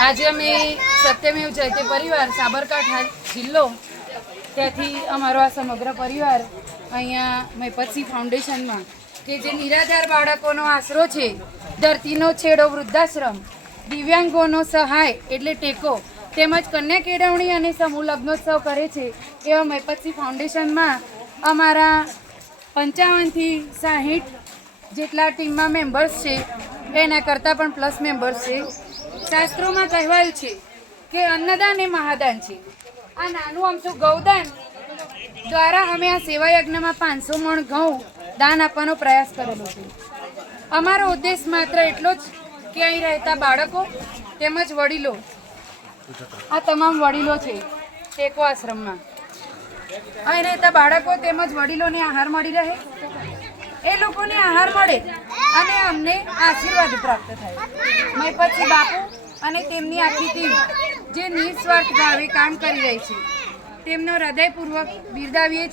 આજે અમે સત્યમેવ જયતે પરિવાર સાબરકાંઠા જિલ્લો ત્યાંથી અમારો આ સમગ્ર પરિવાર અહીંયા મહિપતસિંહ ફાઉન્ડેશનમાં કે જે નિરાધાર બાળકોનો આશરો છે, ધરતીનો છેડો વૃદ્ધાશ્રમ, દિવ્યાંગોનો સહાય એટલે ટેકો તેમજ કન્યા કેળવણી અને સમૂહ લગ્નોત્સવ કરે છે એવા મહિપતસિંહ ફાઉન્ડેશનમાં અમારા 55 થી 60 જેટલા ટીમમાં મેમ્બર્સ છે, એના કરતાં પણ પ્લસ મેમ્બર્સ છે। શાસ્ત્રોમાં કહેવાયું છે કે અન્નદાન એ મહાદાન છે। આ નાનું અમથું ગૌદાન દ્વારા અમે આ સેવા યજ્ઞમાં 500 મણ ઘઉં દાન આપવાનો પ્રયાસ કરેલો છે। અમારો ઉદ્દેશ માત્ર એટલો જ કે અહીં રહેતા બાળકો તેમજ વડીલો, આ તમામ વડીલો છે ટેકો આશ્રમમાં, અહીં રહેતા બાળકો તેમજ વડીલોને આહાર મળી રહે, એ લોકોને આહાર મળે અને અમને આશીર્વાદ પ્રાપ્ત થાય। મહિપતસિંહ બાપુ અને તેમની આખી ટીમ જે નિસ્વાર્થ ભાવે કામ કરી રહી છે, તેમનો હૃદયપૂર્વક બિરદાવીએ।